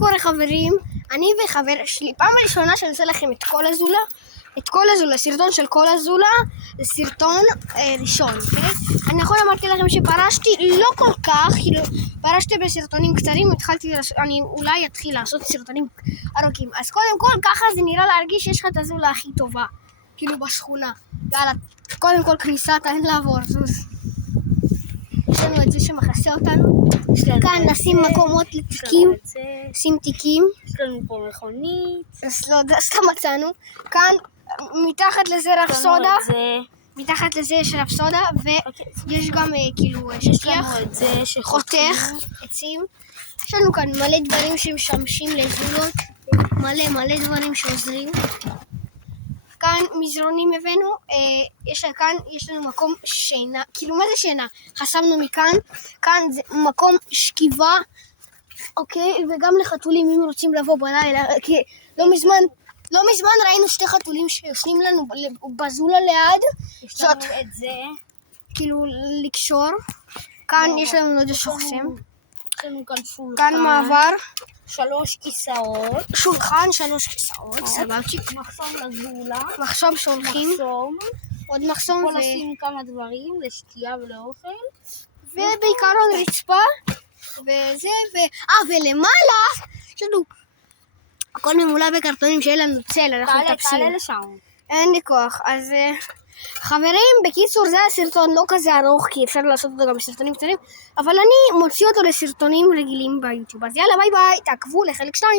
קורה חברים? אני וחבר שלי, פעם ראשונה שאני עושה לכם את כל הזולה, סרטון של כל הזולה, זה סרטון ראשון, אוקיי? אני אמרתי לכם שפרשתי לא כל כך, כאילו פרשתי בסרטונים קצרים, אני אולי אתחיל לעשות סרטונים ארוכים. אז קודם כל ככה זה נראה להרגיש שיש לך את הזולה הכי טובה, כאילו בשכונה. יאללה, קודם כל כניסה, תן לעבור, זוז. יש לנו את זה שמכסה אותנו, כאן נשים מקומות לתיקים, שים תיקים, יש לנו פה מכונית, אז לא יודע, סתם מצאנו, כאן מתחת לזה רפסודה, מתחת לזה יש רפסודה, ויש גם כאילו שטיח, חותך, עצים, יש לנו כאן מלא דברים שמשמשים לזולות, מלא דברים שעוזרים. כאן מזרונים הבאנו, כאן יש לנו מקום שינה, כאילו מה זה שינה? חסמנו מכאן, כאן זה מקום שכיבה, אוקיי, וגם לחתולים אם רוצים לבוא בלילה, כי לא מזמן ראינו שתי חתולים שיושנים לנו בזולה ליד, יש לנו את זה, כאילו לקשור, כאן יש לנו עוד שוחסם, יש לנו כאן שולחן, כאן מעבר, 3 כיסאות, שולחן, 3 כיסאות, סבבצ'יק, מחסום לזולה, מחסום שהולכים, עוד מחסום, פה נשים כמה דברים לשתייה ולאוכל, ובעיקרון רצפה, וזה, ולמעלה, יש לנו הכל ממולא בקרטונים שאין לנו צל, אנחנו טפסים. תעלה לשם. אין לי כוח, אז חברים, בקיצור זה הסרטון לא כזה ארוך, כי אפשר לעשות אותו גם בסרטונים קצרים, אבל אני מוציא אותו לסרטונים רגילים ביוטיוב, אז יאללה ביי ביי, תעקבו לחלק 2.